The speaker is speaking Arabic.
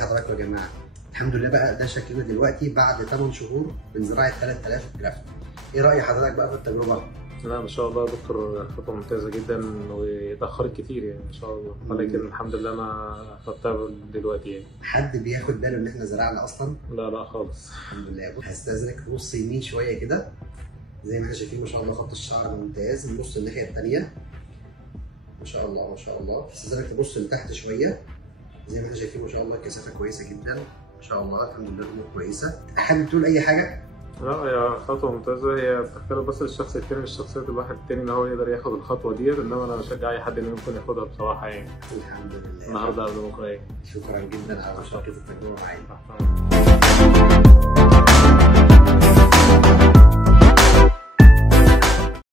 حضراتكم يا جماعه؟ الحمد لله بقى ده شكلنا دلوقتي بعد 8 شهور من زراعه 3000 جرافت. ايه راي حضرتك بقى في التجربه؟ لا ما شاء الله يا دكتور، خطوة ممتازة جدا واتأخرت كتير يعني ما شاء الله، ولكن الحمد لله أنا أخدتها دلوقتي يعني. حد بياخد باله ان احنا زرعنا اصلا؟ لا خالص. الحمد لله. هستاذنك نص يمين شويه كده زي ما احنا شايفين، ما شاء الله خط الشعر ممتاز. نبص الناحيه الثانيه ما شاء الله ما شاء الله. هستاذنك تبص لتحت شويه زي ما احنا شايفين، ما شاء الله الكثافه كويسه جدا ما شاء الله. الحمد لله الامور كويسه. حابب تقول اي حاجه؟ لا هي خطوة ممتازة، هي بتختلف بس للشخص التاني، مش شخصية الواحد التاني ان هو يقدر ياخد الخطوة ديت، انما انا بشجع اي حد انه ممكن ياخدها بصراحة يعني. الحمد لله. النهارده قبل بكرة يعني. شكرا جدا على مشاركة التجربة معايا.